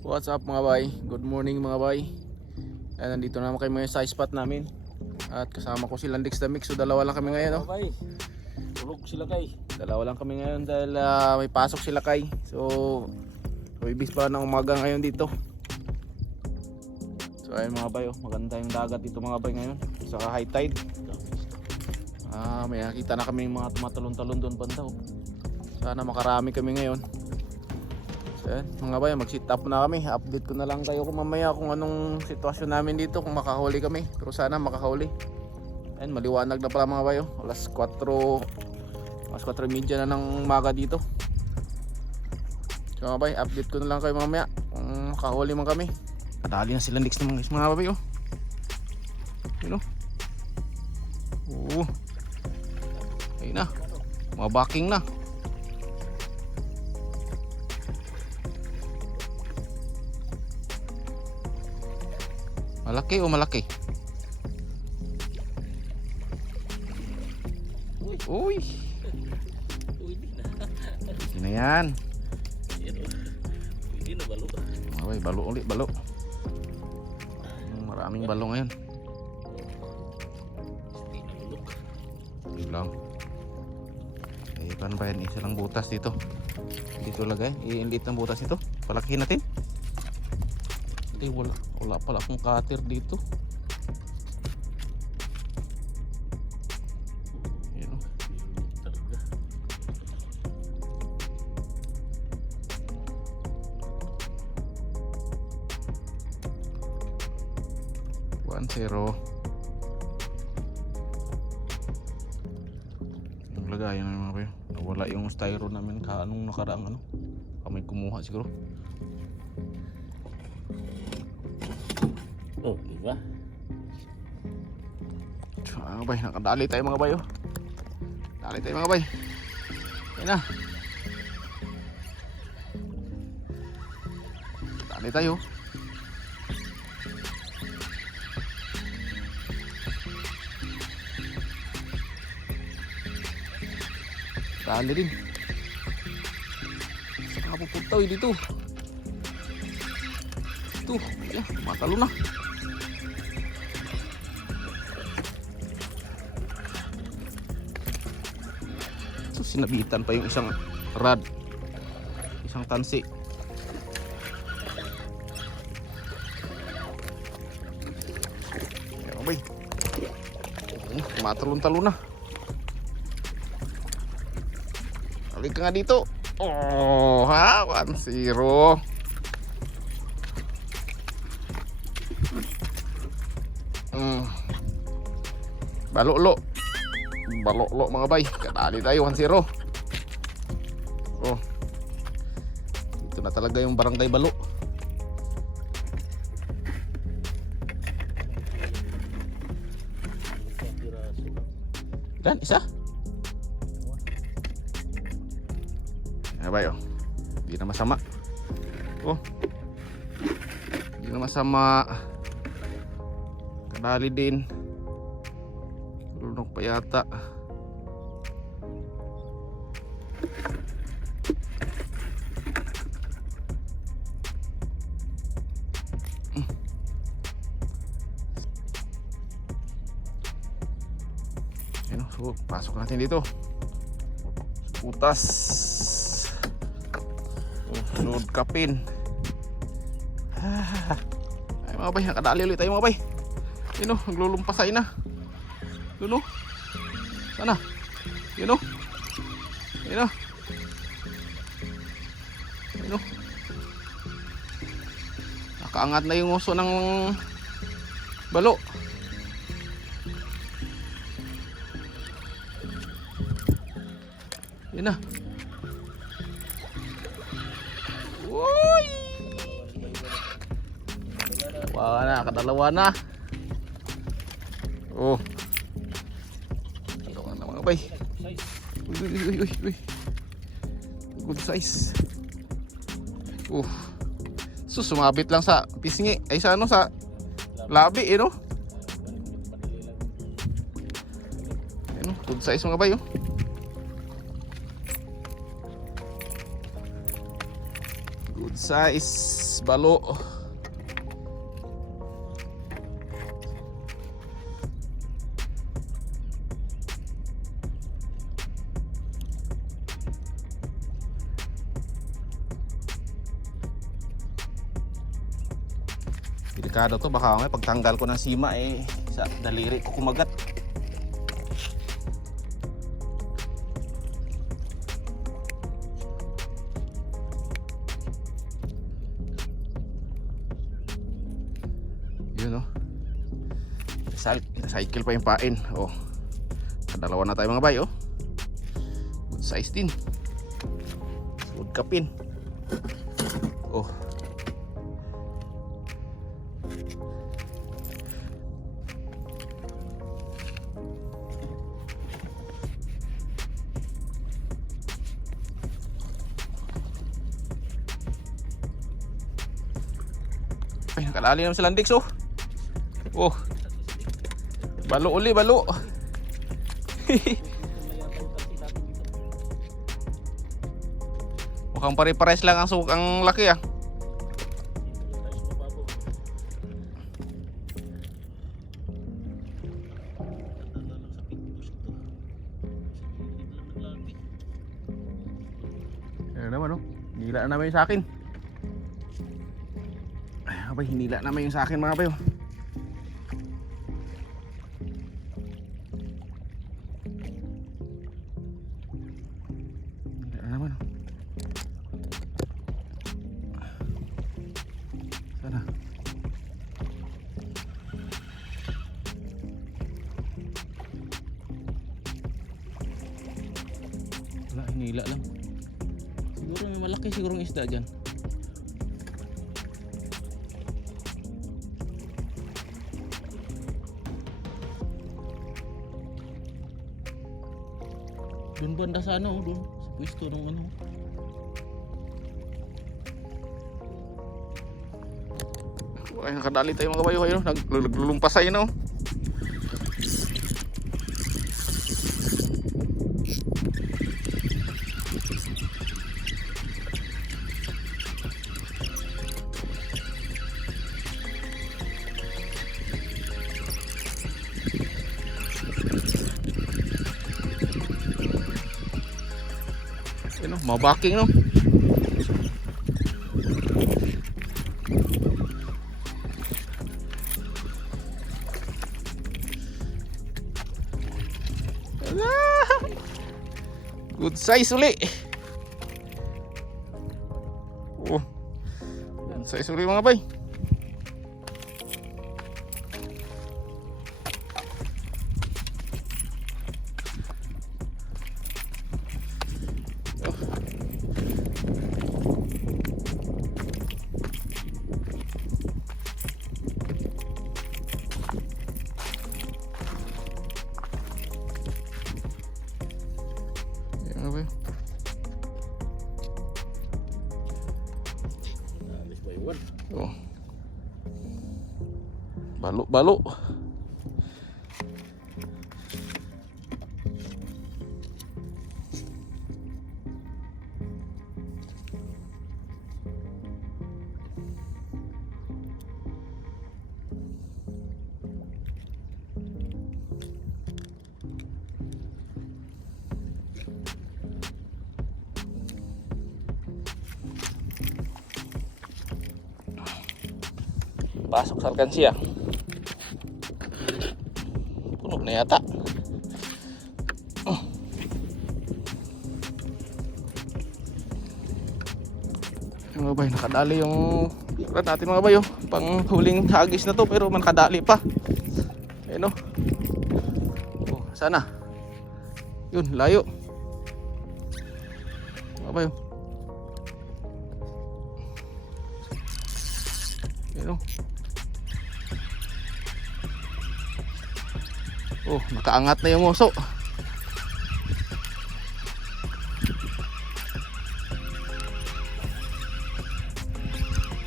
What's up mga bay? Good morning mga bay. Nandito naman kayo sa spot namin. At kasama ko si Landix the Mix. So dalawa lang kami ngayon, no? Bay, tulog sila kay. Dalawa lang kami ngayon dahil may pasok sila kay. So ibig pa ng umaga ngayon dito. So ayun mga bay, maganda yung dagat dito mga bay ngayon. Saka high tide. May nakita na kami mga tumatalon-talon doon banda. Sana makarami kami ngayon. So yan, mga bay, mag-sit up na kami. Update ko na lang kayo kung mamaya kung anong sitwasyon namin dito, kung makahuli kami. Pero sana makahuli. Ayun, maliwanag na pala mga bay. Alas 4:30 na ng umaga dito. So mga bay, update ko na lang kayo mamaya kung makahuli man kami. Kadali na sila next naman guys mga bay. Yun o. Ayun na, mga backing na. Malaki o malaki? Uy! Hindi na yan. Hindi na balo. Ay, balo ulit, balo. Maraming balo ngayon. Hindi lang. Paano ba yan? Isa lang butas dito. Dito lagay. I-inlit ng butas ito. Palakihin natin. Wala pala akong cutter dito. Yun o. One zero. Yung lagayan na mga kayo. Nawala yung styro namin anong nakaraang kami kumuha siguro. Oh, diba? Mga bay, nakadali tayo mga bay. Dali tayo mga bay. Ayun na. Dali tayo. Dali din. Saan ka pupunta dito? Ito, ya, matalo na. So, sinabitan pa yung isang rod, isang tansi. Ayan bay, matalon-talon na. Balik ka nga dito. Oh ha, 1-0. Balolo mga bay. Kadali tayo 1-0. Oh. Ito na talaga yung barangay Balo. Dan isa. Ano ba yun? Hindi na masama. Hindi na masama. Kadali din. Lunok pa yata. Ayun, so pasok natin dito. Putas. Sunod kapin. Ay mga bay, nakadali ulit tayo mga bay. Ayun o, naglulumpasay na. Yun o. Sana. Yun o. Yun o. Yun o. Nakaangat na yung uso ng balo. Yun na. Uy! Wala na, kadalawa na. Oh. Bay. Uy. Good size. So sumabit lang sa pisngi. Ay sa sa labi no? Good size mga bay. Good size balo. Delikado to, baka may pagtanggal ko ng sima sa daliri ko kumagat. Yun cycle pa yung pain. Dalawa na tayo mga bay. Good size din. Good kapin. Ay, nakadali naman silang Dix. Balo uli, balo. Mukhang pare-pares lang ang laki Ano naman hinila na naman yung sa akin. Ay, abay, hinila naman yung sa akin mga bayo. Hinila na naman Sana. Wala, hinila lang. Siguro may malaki sigurong isda dyan. Doon banda sa doon sa pwesto ng Ay, nakadali tayo mga kabayo. Naglulumpasay mabaking good size uli. Good size uli mga bay. Balo. Pasok sa alkansya. Puno na yata. Mga bay, nakadali yung ulat natin mga bay. Pang huling hagis na to pero nakadali pa. Ayun sana. Yun, layo. Mga bay. Ayun nakaangat na yung oso.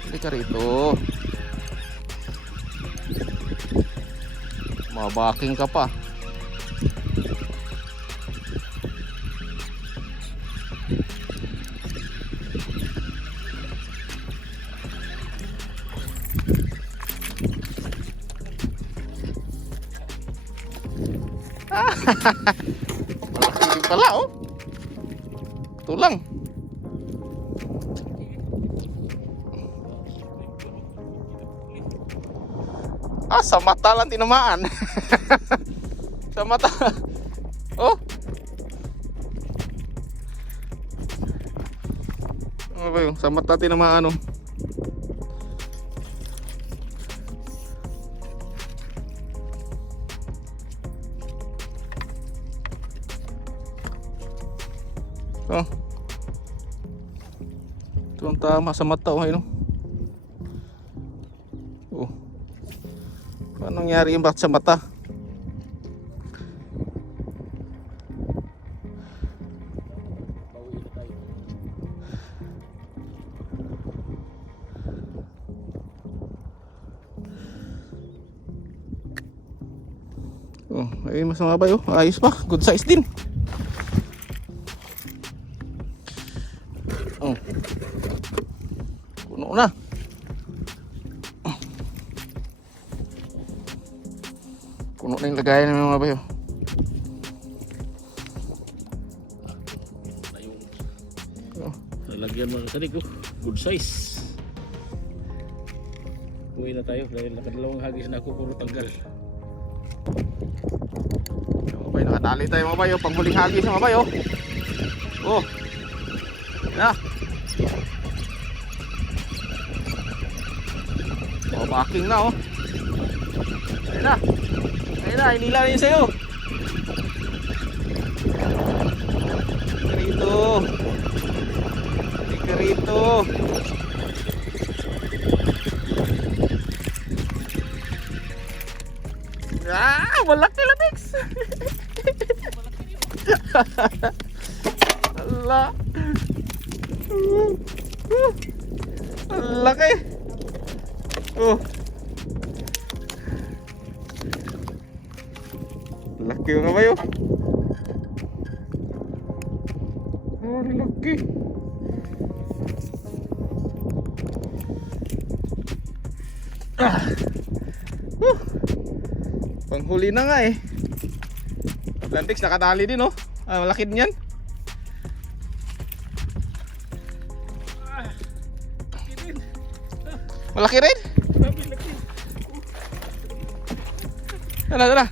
Hindi ka rito. Mabaking ka pa. Malaki din pala oh. Ito lang. Sa mata lang tinamaan. Sa mata. Oh. Ano ba yun? Sa mata tinamaan oh. Oh. Ito ang tama sa mata oh. Ayun, oh. Anong nangyari yung bakit sa mata? Oh, ay mas mabay oh. Ayos pa, good size din. Oh. Puno na. Puno na yung lagayan ng mga bayo. Lalagyan mga kasalig oh. Good size. Uwi na tayo dahil nakadalawang hagis na ako puro tanggal. Okay, nakatali tayo mga bayo. Panghuling hagis mga bayo. Oh. Na. Oh, backing na oh. Ayun na. Ayun na, hinila na yun sa'yo. Rito. Ika rito. Malaki latex. Allah. Ang laki. Oh. Laki mga bayo. Oh, laki. Panghuli na nga eh. Atlantics nakatali din oh. Malaki din yan. Malaki rin? Ano, ano?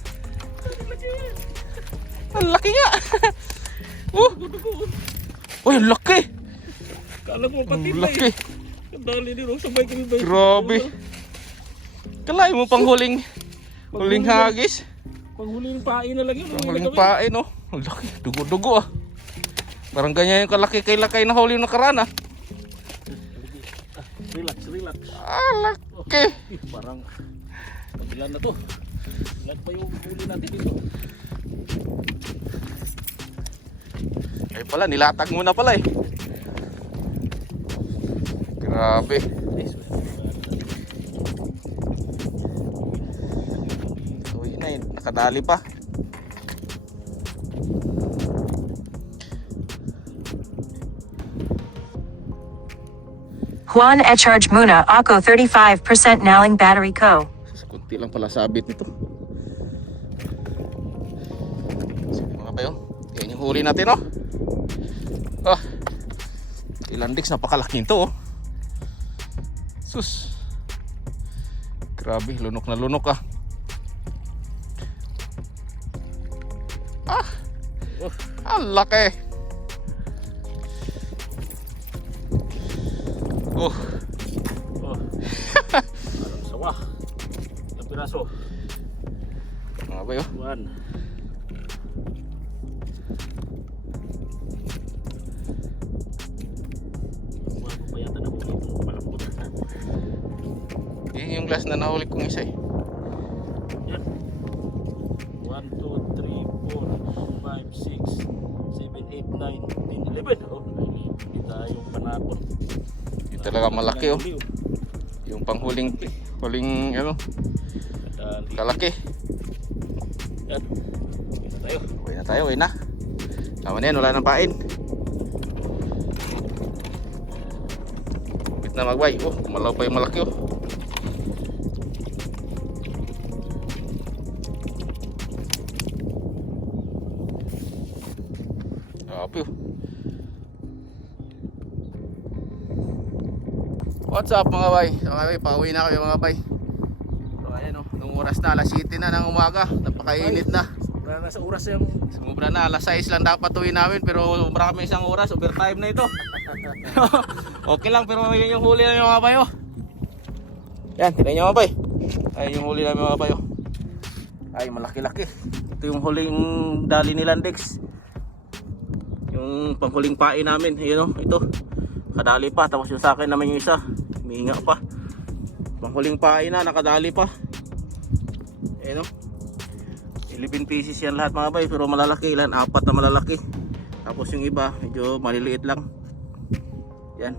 Ang laki nga. Oh, ang laki. Kala mo pati Ang laki. Dali din oh, sabay kami ba? Grabe. Kalay mo pang huling hagis. Panghuling pain na lang yun. Panghuling pain oh. Ang laki. Dugo-dugo ah. Parang ganyan yung kalaki kay lakay na huli yung nakaraan ah. Relax, relax. Laki. Parang kabilan na to. Ilan pa yung huli natin dito? Ay pala, nilatag muna pala eh. Grabe. Uy na yun, nakadali pa. Juan Echarge Muna Ako 35% Naling Battery Co. Kunti lang pala sabit nito. Sige mga bayo, yan yung huli natin oh. Ilandiks, napakalaki nito oh. Sus. Grabe, lunok na lunok ah. Ang laki. Oh. Parang sawa. Ilang piraso? Mga bayo. One. Bago pa yata na po dito. Malambot. Yan yung glass na nahuli kong isa eh. Yan. 1, 2, 3, 4, 5, 6, 7, 8, 9, 10, 11. Oh, hindi tayong panapon. Yung talaga malaki oh. Yung panghuling ano, kalaki. Yan. Uwi na tayo, uwi na. Tama na yan, wala nang pain. Bit na magway. Oh, malaw pa yung malaki oh. tilapia. What's up mga bay? So kami, pauwi na kami mga bay. So ayan o, nung oras na, alas 7 na ng umaga. Napakainit na. Nasa oras yung... Sumubra na, alas 6 lang dapat uwi namin. Pero sobra kami isang oras, overtime na ito. Okay lang, pero yun yung huli namin mga bay o. Yan, tignan nyo mga bay. Ayun yung huli namin mga bay o. Ay, malaki-laki. Ito yung huling dali ni Landex. Yung panghuling pain namin. Ayun o, ito. Kadali pa, tapos yung sa akin naman yung isa. Humihinga pa. Panghuling pain na, nakadali pa. Ayun o. 11 pieces yan lahat mga bay, pero malalaki. Ilan? 4 na malalaki. Tapos yung iba, medyo maliliit lang. Yan.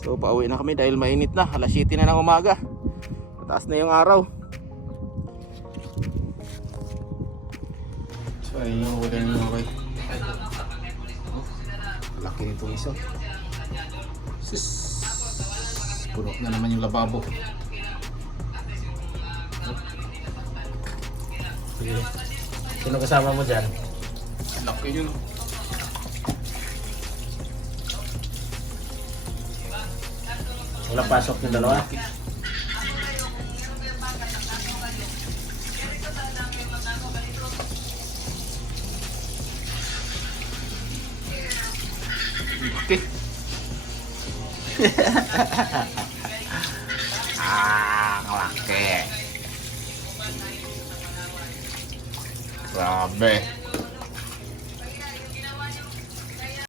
So, pauwi na kami dahil mainit na. Alas 7 na ng umaga. Mataas na yung araw. So, ayun yung huli ng mga bay. Laki nitong isa. Sis. Puno na naman yung lababo. Sino kasama mo dyan? Laki yun. Wala pasok yung dalawa? Laki. Laki. Grabe.